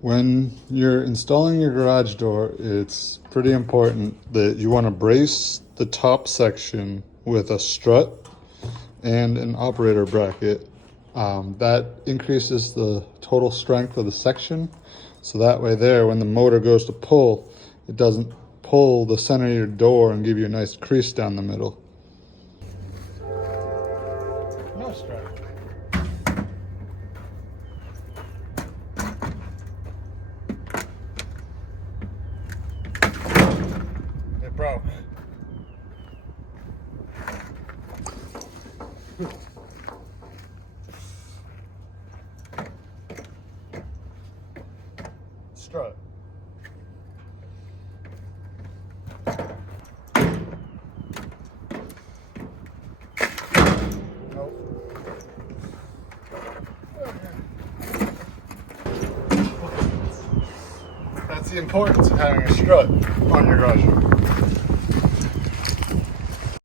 When you're installing your garage door, it's pretty important that you want to brace the top section with a strut and an operator bracket. That increases the total strength of the section. So that way there, when the motor goes to pull, it doesn't pull the center of your door and give you a nice crease down the middle. No strut. It broke. Strut. Nope. That's the importance of having a strut on your garage door.